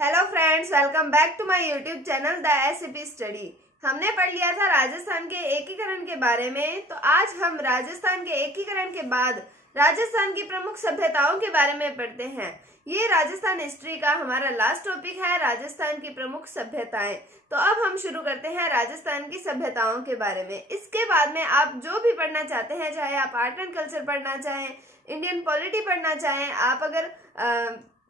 Hello friends, welcome back to my YouTube channel the SCP study. हमने पढ़ लिया था राजस्थान के एकीकरण के बारे में। तो आज हम राजस्थान के एकीकरण के बाद राजस्थान की प्रमुख सभ्यताओं के बारे में पढ़ते हैं। ये राजस्थान हिस्ट्री का हमारा लास्ट टॉपिक है, राजस्थान की प्रमुख सभ्यताएं। तो अब हम शुरू करते हैं राजस्थान की सभ्यताओं के बारे में। इसके बाद में आप जो भी पढ़ना चाहते हैं, चाहे आप आर्ट एंड कल्चर पढ़ना चाहें, इंडियन पॉलिटी पढ़ना चाहें, आप अगर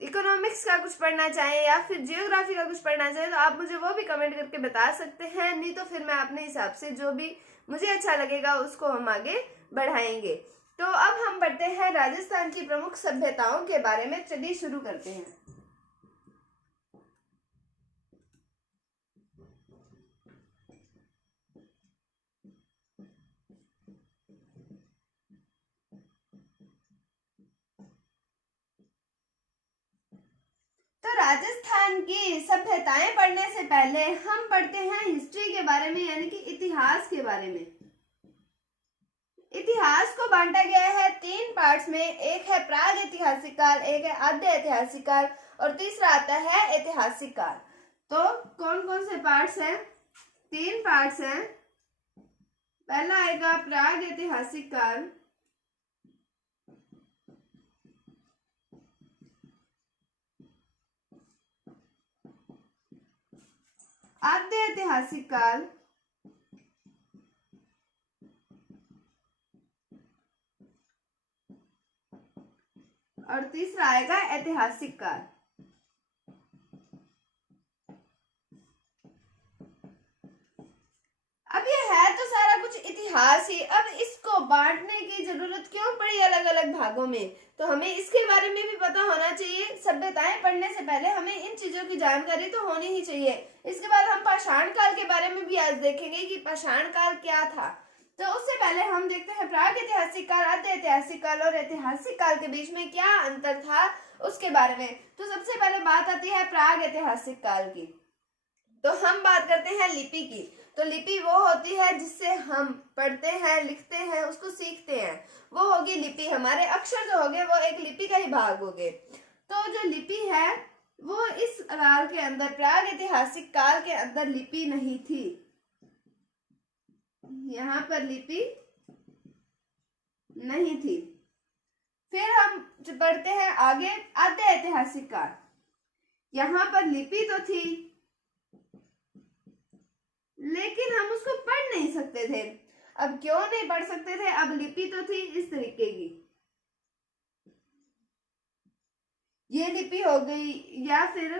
इकोनॉमिक्स का कुछ पढ़ना चाहें या फिर जियोग्राफी का कुछ पढ़ना चाहें, तो आप मुझे वो भी कमेंट करके बता सकते हैं। नहीं तो फिर मैं अपने हिसाब से जो भी मुझे अच्छा लगेगा उसको हम आगे बढ़ाएंगे। तो अब हम बढ़ते हैं राजस्थान की प्रमुख सभ्यताओं के बारे में। चलिए शुरू करते हैं। तो राजस्थान की सभ्यताएं पढ़ने से पहले हम पढ़ते हैं हिस्ट्री के बारे में, यानी कि इतिहास के बारे में। इतिहास को बांटा गया है 3 पार्ट्स में। एक है प्राग ऐतिहासिक काल, एक है आद्य ऐतिहासिक काल और तीसरा आता है ऐतिहासिक काल। तो कौन कौन से पार्ट्स हैं? 3 पार्ट्स हैं। पहला आएगा प्राग ऐतिहासिक काल, आद्य ऐतिहासिक काल और तीसरा आएगा ऐतिहासिक काल। अब ये है तो सारा कुछ इतिहास ही। अब इसको बांटने की जरूरत क्यों पड़ी अलग अलग भागों में? तो हमें इसके बारे में भी पता होना चाहिए। सभ्यताएं पढ़ने से पहले हमें इन चीजों की जानकारी तो होनी ही चाहिए। इसके बाद हम पाषाण काल के बारे में भी आज देखेंगे कि पाषाण काल क्या था। तो उससे पहले हम देखते हैं प्राग ऐतिहासिक काल, आद्य ऐतिहासिक काल और ऐतिहासिक काल के बीच में क्या अंतर था उसके बारे में। तो सबसे पहले बात आती है प्राग ऐतिहासिक काल की। तो हम बात करते हैं लिपि की। तो लिपि वो होती है जिससे हम पढ़ते हैं, लिखते हैं, उसको सीखते हैं, वो होगी लिपि। हमारे अक्षर जो होंगे वो एक लिपि का ही भाग होंगे। तो जो लिपि है वो इस काल के अंदर, प्राग ऐतिहासिक काल के अंदर लिपि नहीं थी। यहाँ पर लिपि नहीं थी। फिर हम बढ़ते हैं आगे, आद्य ऐतिहासिक काल। यहाँ पर लिपि तो थी लेकिन हम उसको पढ़ नहीं सकते थे। अब क्यों नहीं पढ़ सकते थे? अब लिपि तो थी इस तरीके की, ये लिपि हो गई, या फिर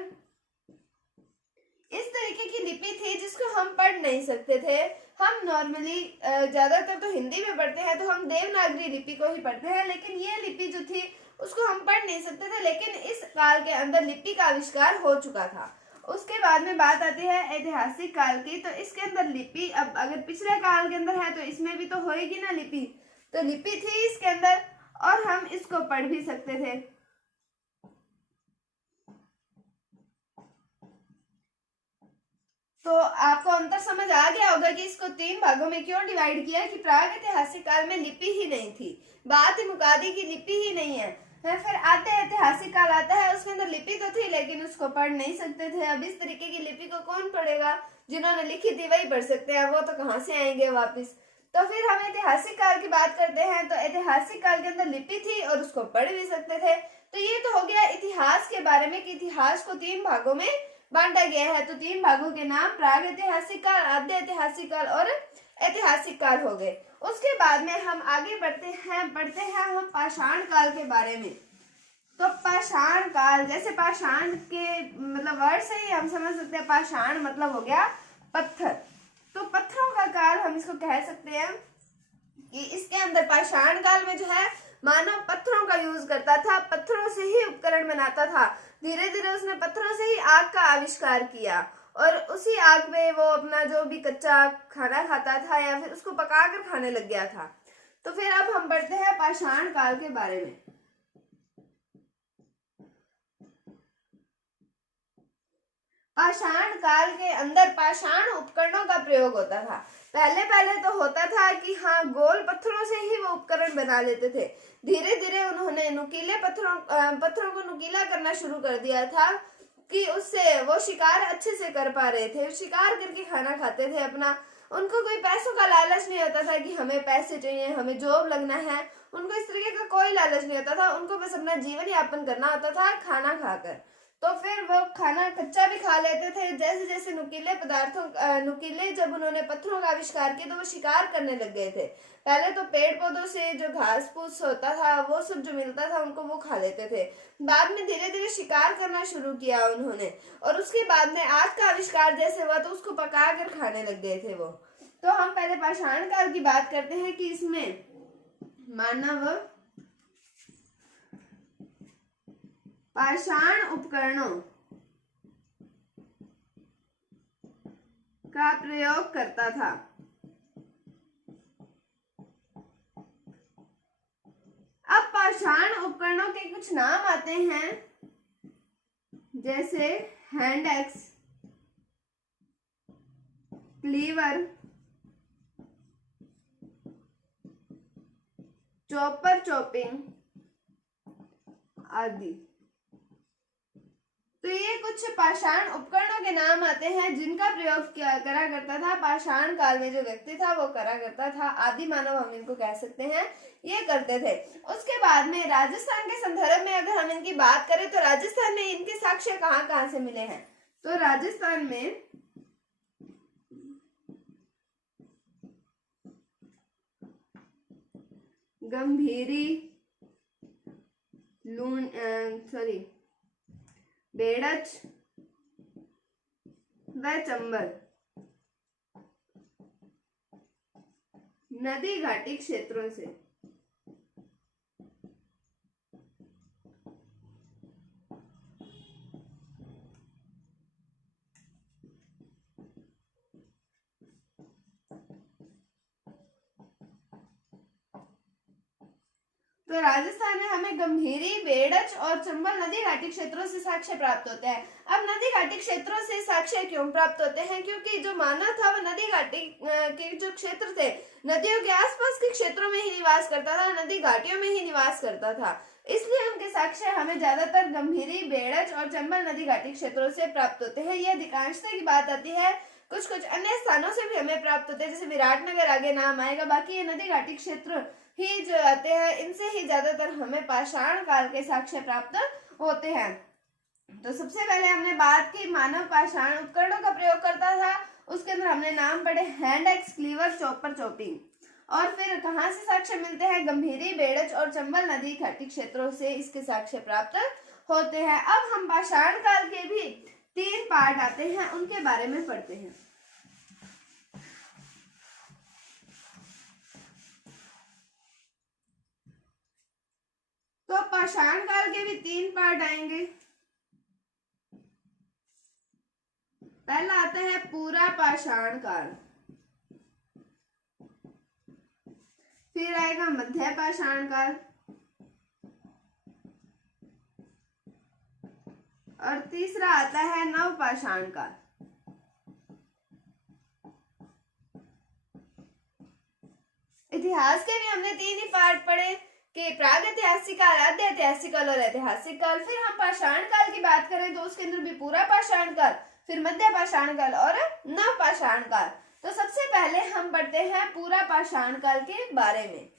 इस तरीके की लिपि थी जिसको हम पढ़ नहीं सकते थे। हम नॉर्मली ज्यादातर तो हिंदी में पढ़ते हैं, तो हम देवनागरी लिपि को ही पढ़ते हैं, लेकिन ये लिपि जो थी उसको हम पढ़ नहीं सकते थे। लेकिन इस काल के अंदर लिपि का आविष्कार हो चुका था। उसके बाद में बात आती है ऐतिहासिक काल की। तो इसके अंदर लिपि, अब अगर पिछले काल के अंदर है तो इसमें भी तो होएगी ना लिपि। तो लिपि थी इसके अंदर और हम इसको पढ़ भी सकते थे। तो आपको अंतर समझ आ गया होगा कि इसको 3 भागों में क्यों डिवाइड किया है, कि प्राग ऐतिहासिक काल में लिपि ही नहीं थी। बात ही मुका दी कि लिपि ही नहीं है। फिर आते ऐतिहासिक काल आता है, उसके अंदर लिपि तो थी लेकिन उसको पढ़ नहीं सकते थे। अब इस तरीके की लिपि को कौन पढ़ेगा? जिन्होंने लिखी थी वही पढ़ सकते हैं, वो तो कहाँ से आएंगे वापिस। तो फिर हम ऐतिहासिक काल की बात करते हैं। तो ऐतिहासिक काल के अंदर लिपि थी और उसको पढ़ भी सकते थे। तो ये तो हो गया इतिहास के बारे में कि इतिहास को 3 भागों में बांटा गया है। तो 3 भागों के नाम प्राग ऐतिहासिक काल, आद्य ऐतिहासिक काल और ऐतिहासिक काल हो गए। उसके बाद में हम आगे बढ़ते हैं हम पाषाण काल के बारे में। तो पाषाण काल, जैसे पाषाण के मतलब वर्ड से ही हम समझ सकते हैं, पाषाण मतलब हो गया पत्थर। तो पत्थरों का काल हम इसको कह सकते हैं कि इसके अंदर पाषाण काल में जो है मानव पत्थरों का यूज करता था, पत्थरों से ही उपकरण बनाता था। धीरे धीरे उसने पत्थरों से ही आग का आविष्कार किया और उसी आग में वो अपना जो भी कच्चा खाना खाता था या फिर उसको पकाकर खाने लग गया था। तो फिर अब हम बढ़ते हैं पाषाण काल के बारे में। पाषाण काल के अंदर पाषाण उपकरणों का प्रयोग होता था। पहले तो होता था कि हाँ, गोल पत्थरों से ही वो उपकरण बना लेते थे। धीरे धीरे उन्होंने नुकीले पत्थरों को नुकीला करना शुरू कर दिया था। कि उससे वो शिकार अच्छे से कर पा रहे थे, शिकार करके खाना खाते थे अपना। उनको कोई पैसों का लालच नहीं होता था कि हमें पैसे चाहिए, हमें जॉब लगना है, उनको इस तरीके का कोई लालच नहीं होता था। उनको बस अपना जीवन यापन करना होता था खाना खाकर। तो फिर वो खाना कच्चा भी खा लेते थे। जैसे जैसे नुकीले जब उन्होंने पत्थरों का आविष्कार किया तो वो शिकार करने लग गए थे। पहले तो पेड़ पौधों से जो घास फूस होता था वो सब जो मिलता था उनको वो खा लेते थे। बाद में धीरे धीरे शिकार करना शुरू किया उन्होंने, और उसके बाद में आग का आविष्कार जैसे हुआ तो उसको पका कर खाने लग गए थे वो। तो हम पहले पाषाण काल की बात करते हैं कि इसमें मानव पाषाण उपकरणों का प्रयोग करता था। अब पाषाण उपकरणों के कुछ नाम आते हैं, जैसे hand axe, cleaver, chopper chopping आदि। तो ये कुछ पाषाण उपकरणों के नाम आते हैं जिनका प्रयोग करा करता था पाषाण काल में, जो व्यक्ति था वो करा करता था। आदि मानव हम इनको कह सकते हैं, ये करते थे। उसके बाद में राजस्थान के संदर्भ में अगर हम इनकी बात करें तो राजस्थान में इनके साक्ष्य कहाँ कहाँ से मिले हैं। तो राजस्थान में गंभीरी, बेड़च व चंबल नदी घाटी क्षेत्रों से। तो राजस्थान में हमें गंभीरी, बेड़च और चंबल नदी घाटी क्षेत्रों से साक्ष्य प्राप्त होते हैं। अब नदी घाटी क्षेत्रों से साक्ष्य क्यों प्राप्त होते हैं? क्योंकि जो मानव था वो नदी घाटी के जो क्षेत्र थे, नदियों के आसपास के क्षेत्रों में ही निवास करता था, नदी घाटियों में ही निवास करता था। इसलिए उनके साक्ष्य हमें ज्यादातर गंभीरी, बेड़च और चंबल नदी घाटी क्षेत्रों से प्राप्त होते हैं। यह अधिकांशतः की बात आती है, कुछ कुछ अन्य स्थानों से भी हमें प्राप्त होते हैं, जैसे विराटनगर आगे नाम आएगा। बाकी ये नदी घाटी क्षेत्र ही जो आते हैं, इनसे ही ज्यादातर हमें पाषाण काल के साक्ष्य प्राप्त होते हैं। तो सबसे पहले हमने बात की मानव पाषाण उपकरणों का प्रयोग करता था, उसके अंदर हमने नाम पढ़े hand axe, cleaver, chopper chopping. और फिर कहाँ से साक्ष्य मिलते हैं? गंभीरी, बेड़च और चंबल नदी घाटी क्षेत्रों से इसके साक्ष्य प्राप्त होते हैं। अब हम पाषाण काल के भी 3 पार्ट आते हैं, उनके बारे में पढ़ते हैं। तो पाषाण काल के भी 3 पार्ट आएंगे। पहला आता है पूरा पाषाण काल, फिर आएगा मध्य पाषाण काल, और तीसरा आता है नव पाषाण काल। इतिहास के भी हमने 3 ही पार्ट पढ़े कि प्रागैतिहासिक काल, आद्य ऐतिहासिक काल और ऐतिहासिक काल। फिर हम पाषाण काल की बात करें तो उसके अंदर भी पूरा पाषाण काल, फिर मध्य पाषाण काल और नव पाषाण काल। तो सबसे पहले हम पढ़ते हैं पूरा पाषाण काल के बारे में।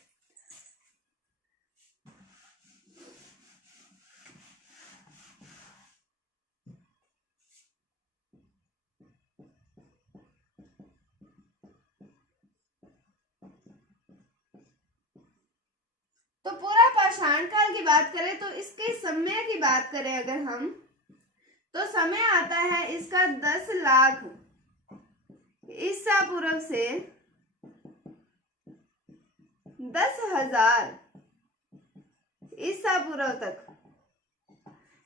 तो पूरा पाषाण काल की बात करें तो इसके समय की बात करें अगर हम, तो समय आता है इसका 10 लाख ईसा पूर्व से 10,000 ईसा पूर्व तक।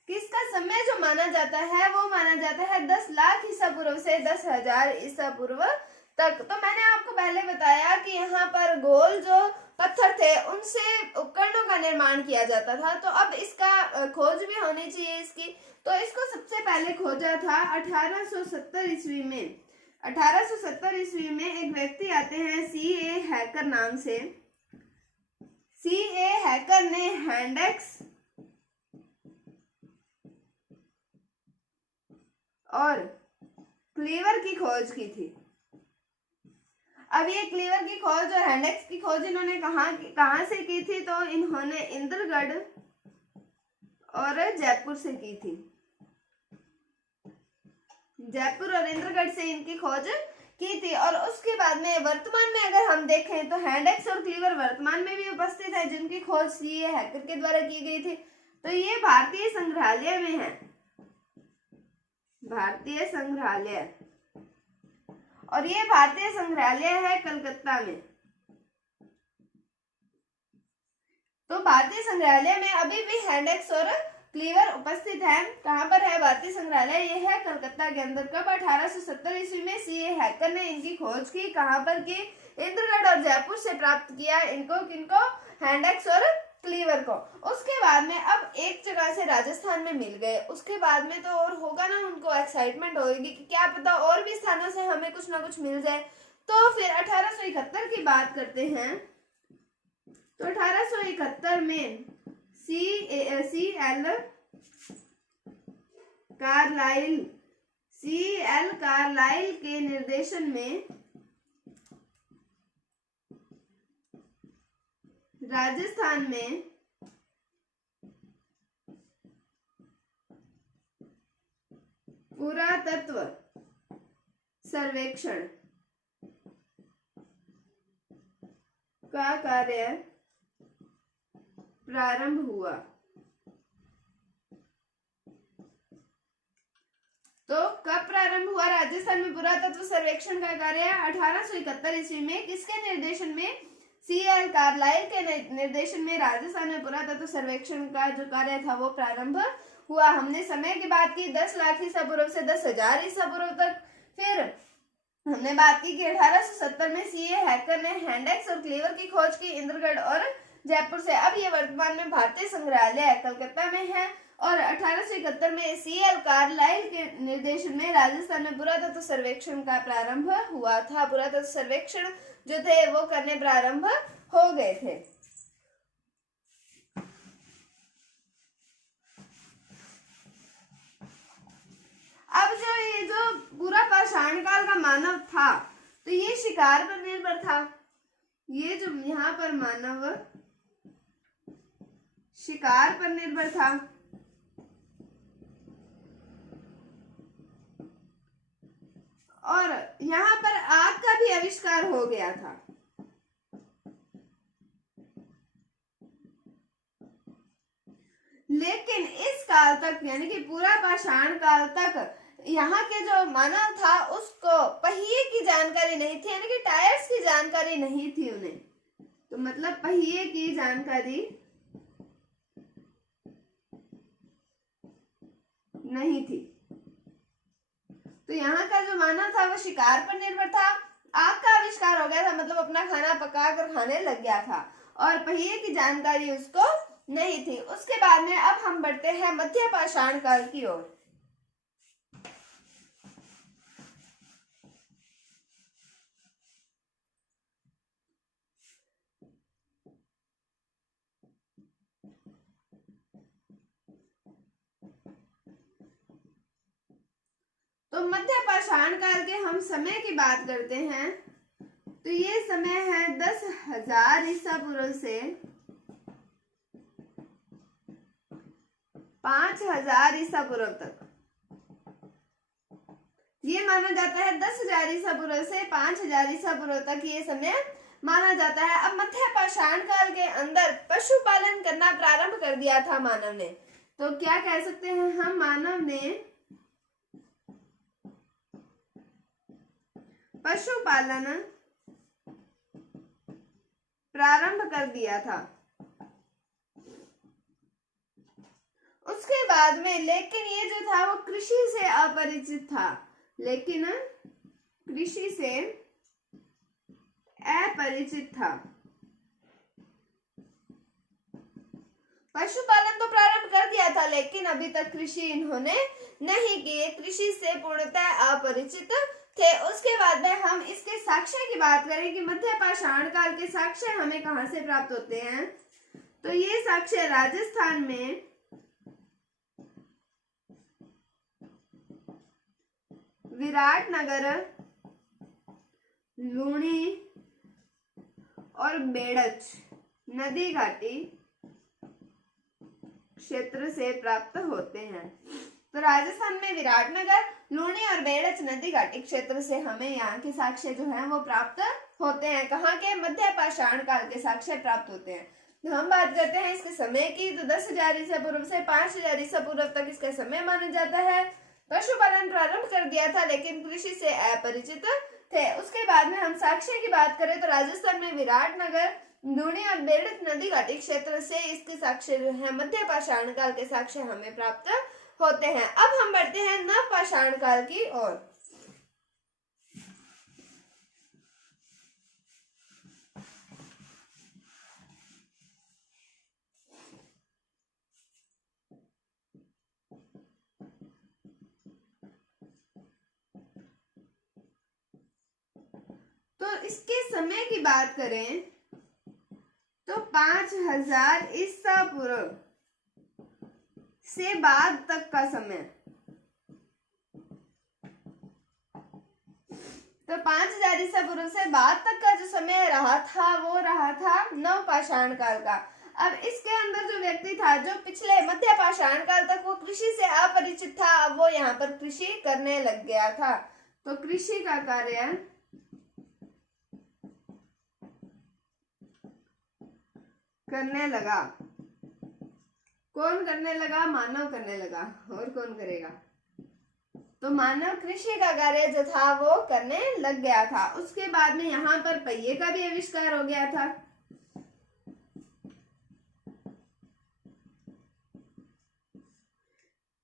किसका समय जो माना जाता है वो माना जाता है 10 लाख ईसा पूर्व से 10,000 ईसा पूर्व तक। तो मैंने आपको पहले बताया कि यहाँ पर गोल जो पत्थर थे उनसे उपकरणों का निर्माण किया जाता था। तो अब इसका खोज भी होनी चाहिए इसकी। तो इसको सबसे पहले खोजा था 1870 ईस्वी में। 1870 ईस्वी में एक व्यक्ति आते हैं C.A. हैकर नाम से। C.A. हैकर ने हैंड एक्स, और क्लीवर की खोज की थी। अब ये क्लीवर की खोज और हैंडेक्स की खोज इन्होंने कहाँ से की थी? तो इन्होंने इंद्रगढ़ और जयपुर से की थी। जयपुर और इंद्रगढ़ से इनकी खोज की थी। और उसके बाद में वर्तमान में अगर हम देखें तो हैंडेक्स और क्लीवर वर्तमान में भी उपस्थित है, जिनकी खोज सीए हैकर के द्वारा की गई थी। तो ये भारतीय संग्रहालय में है, भारतीय संग्रहालय, और ये भारतीय संग्रहालय है कलकत्ता में। तो भारतीय संग्रहालय में अभी भी हैंडेक्स और क्लीवर उपस्थित है। कहाँ पर है भारतीय संग्रहालय? ये है कलकत्ता के अंदर। कब? 1870 ईस्वी में सीए हैकर ने इनकी खोज की। कहाँ पर की? इंद्रगढ़ और जयपुर से प्राप्त किया इनको, किनको? हैंडेक्स और क्लीवर को। उसके बाद में अब एक जगह से राजस्थान में मिल गए, उसके बाद में तो और होगा ना, उनको एक्साइटमेंट होगी कि क्या पता और भी स्थानों से हमें कुछ ना कुछ मिल जाए। तो फिर 1871 की बात करते हैं। तो 1871 में सी एल कार्लाइल के निर्देशन में राजस्थान में पुरातत्व सर्वेक्षण का कार्य प्रारंभ हुआ। तो कब प्रारंभ हुआ राजस्थान में पुरातत्व सर्वेक्षण का कार्य? 1871 ईस्वी में। किसके निर्देशन में? सीएल कार्लाइल के निर्देशन में राजस्थान में पुरातत्व सर्वेक्षण का जो कार्य था वो प्रारंभ हुआ। हमने समय की बात की 10 लाख ईसा पूर्व से 10,000 ईसा पूर्व तक। फिर हमने बात की कि 1870 में सीए हैकर ने हैंडेक्स और क्लीवर की खोज की इंद्रगढ़ और जयपुर से। अब ये वर्तमान में भारतीय संग्रहालय कलकत्ता में है। और 1871 में सीएल कार्लाइल के निर्देशन में राजस्थान में पुरातत्व सर्वेक्षण का प्रारंभ हुआ था। पुरातत्व सर्वेक्षण जो थे वो करने प्रारंभ हो गए थे। अब जो पूरा पाषाण काल का मानव था, तो ये शिकार पर निर्भर था। ये जो यहाँ पर मानव शिकार पर निर्भर था, और यहाँ पर आग का भी आविष्कार हो गया था। लेकिन इस काल तक, यानी कि पूरा पाषाण काल तक, यहाँ के जो मानव था उसको पहिए की जानकारी नहीं थी, यानी कि टायर्स की जानकारी नहीं थी उन्हें। तो मतलब पहिए की जानकारी नहीं थी। तो यहाँ का जो मानव था वो शिकार पर निर्भर था। आग का आविष्कार हो गया था, मतलब अपना खाना पका कर खाने लग गया था, और पहिए की जानकारी उसको नहीं थी। उसके बाद में अब हम बढ़ते हैं मध्य पाषाण काल की ओर। तो मध्य पाषाण काल के हम समय की बात करते हैं, तो ये समय है 10,000 ईसा पूर्व से 5,000 ईसा पूर्व तक। ये माना जाता है 10,000 ईसा पूर्व से 5,000 ईसा पूर्व तक ये समय माना जाता है। अब मध्य पाषाण काल के अंदर पशुपालन करना प्रारंभ कर दिया था मानव ने। तो क्या कह सकते हैं हम? मानव ने पशुपालन प्रारंभ कर दिया था। उसके बाद में लेकिन ये जो था वो कृषि से अपरिचित था, लेकिन कृषि से अपरिचित था। पशुपालन तो प्रारंभ कर दिया था, लेकिन अभी तक कृषि इन्होंने नहीं की, कृषि से पूर्णतः अपरिचित थे। उसके बाद में हम इसके साक्ष्य की बात करें कि मध्य पाषाण काल के साक्ष्य हमें कहां से प्राप्त होते हैं, तो ये साक्ष्य राजस्थान में विराटनगर, लूणी और बेड़च नदी घाटी क्षेत्र से प्राप्त होते हैं। तो राजस्थान में विराटनगर, लूणी और बेड़च नदी घाटी क्षेत्र से हमें यहाँ के साक्ष्य जो है वो प्राप्त होते हैं। कहाँ के? मध्य पाषाण काल के साक्ष्य प्राप्त होते हैं। तो हम बात करते हैं इसके समय की, तो 10,000 ईसा पूर्व से 5,000 ईसा पूर्व तक इसका समय माना जाता है। पशुपालन प्रारंभ कर दिया था लेकिन कृषि से अपरिचित थे। उसके बाद में हम साक्ष्य की बात करें तो राजस्थान में विराटनगर, लूणी और बेड़च नदी घाटी क्षेत्र से इसके साक्ष्य जो है मध्य पाषाण काल के साक्ष्य हमें प्राप्त होते हैं। अब हम बढ़ते हैं नव पाषाण काल की ओर। तो इसके समय की बात करें तो 5,000 ईसा पूर्व से बाद तक का समय, तो 5,000 ईसा पूर्व से बाद तक का जो समय रहा था वो रहा था नव पाषाण काल का। अब इसके अंदर जो व्यक्ति था जो पिछले मध्य पाषाण काल तक वो कृषि से अपरिचित था, अब वो यहाँ पर कृषि करने लग गया था। तो कृषि का कार्य करने लगा। कौन करने लगा? मानव करने लगा। और कौन करेगा? तो मानव कृषि का कार्य जो था वो करने लग गया था। उसके बाद में यहाँ पर पहिए का भी आविष्कार हो गया था।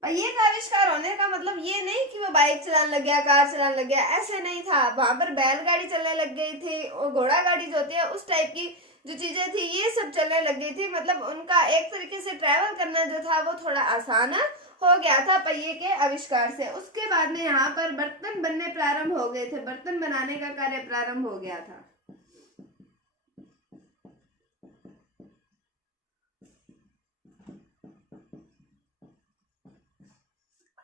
पहिए का आविष्कार होने का मतलब ये नहीं कि वो बाइक चलाने लग गया, कार चलाने लग गया, ऐसे नहीं था। वहां पर बैलगाड़ी चलने लग गई थी और घोड़ा गाड़ी जो होती है उस टाइप की जो चीजें थी ये सब चलने लग गई थी। मतलब उनका एक तरीके से ट्रैवल करना जो था वो थोड़ा आसान हो गया था पहिए के आविष्कार से। उसके बाद में यहाँ पर बर्तन बनने प्रारंभ हो गए थे, बर्तन बनाने का कार्य प्रारंभ हो गया था।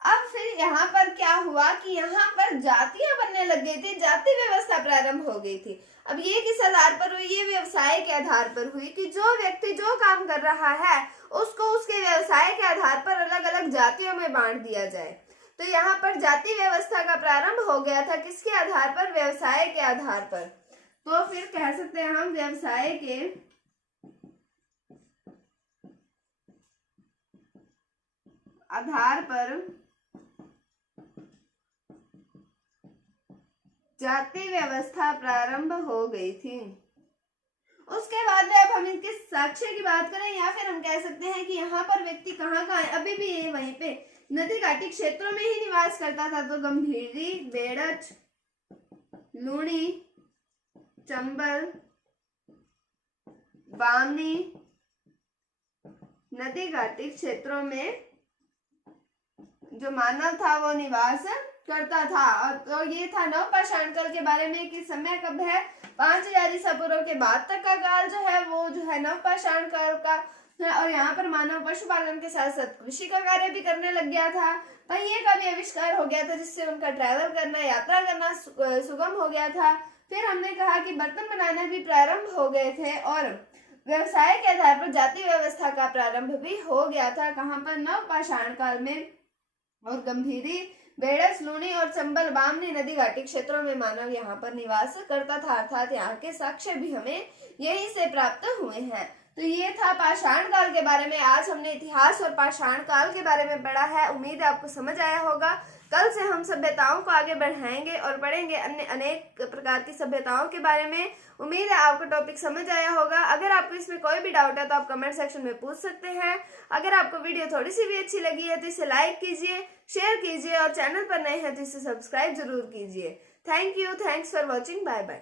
अब फिर यहाँ पर क्या हुआ कि यहाँ पर जातियां बनने लग गई थी, जाति व्यवस्था प्रारंभ हो गई थी। अब ये किस आधार पर हुई? ये व्यवसाय के आधार पर हुई कि जो व्यक्ति जो काम कर रहा है उसको उसके व्यवसाय के आधार पर अलग अलग जातियों में बांट दिया जाए। तो यहाँ पर जाति व्यवस्था का प्रारंभ हो गया था। किसके आधार पर? व्यवसाय के आधार पर। तो फिर कह सकते हैं हम व्यवसाय के आधार पर जाति व्यवस्था प्रारंभ हो गई थी। उसके बाद में अब हम इनके साक्ष्य की बात करें या फिर हम कह सकते हैं कि यहाँ पर व्यक्ति कहाँ है? अभी भी ये वहीं पे नदी घाटी क्षेत्रों में ही निवास करता था। तो गंभीरी, बेड़च, लूणी, चंबल, बामनी नदी घाटी क्षेत्रों में जो मानव था वो निवास करता था। और तो ये था नव पाषाण काल के बारे में कि समय कब है? 5,000 ईसा पूर्व के बाद तक का काल जो है वो जो है नव पाषाण काल का है। और यहाँ पर मानव पशुपालन के साथ साथ कृषि का कार्य भी करने लग गया था। पहिए का भी आविष्कार हो गया था जिससे उनका ट्रैवल करना, यात्रा करना सुगम हो गया था। फिर हमने कहा कि बर्तन बनाने भी प्रारंभ हो गए थे और व्यवसाय के आधार पर जाति व्यवस्था का प्रारंभ भी हो गया था। कहाँ पर? नव पाषाण काल में। और गंभीरी, बेड़स, लूणी और चंबल, बामनी नदी घाटी क्षेत्रों में मानव यहाँ पर निवास करता था। अर्थात यहाँ के साक्ष्य भी हमें यहीं से प्राप्त हुए हैं। तो ये था पाषाण काल के बारे में। आज हमने इतिहास और पाषाण काल के बारे में पढ़ा है। उम्मीद है आपको समझ आया होगा। कल से हम सभ्यताओं को आगे बढ़ाएंगे और पढ़ेंगे अन्य अनेक प्रकार की सभ्यताओं के बारे में। उम्मीद है आपको टॉपिक समझ आया होगा। अगर आपको इसमें कोई भी डाउट है तो आप कमेंट सेक्शन में पूछ सकते हैं। अगर आपको वीडियो थोड़ी सी भी अच्छी लगी है तो इसे लाइक कीजिए, शेयर कीजिए और चैनल पर नए हैं तो इसे सब्सक्राइब जरूर कीजिए। Thank you, thanks for watching, bye bye.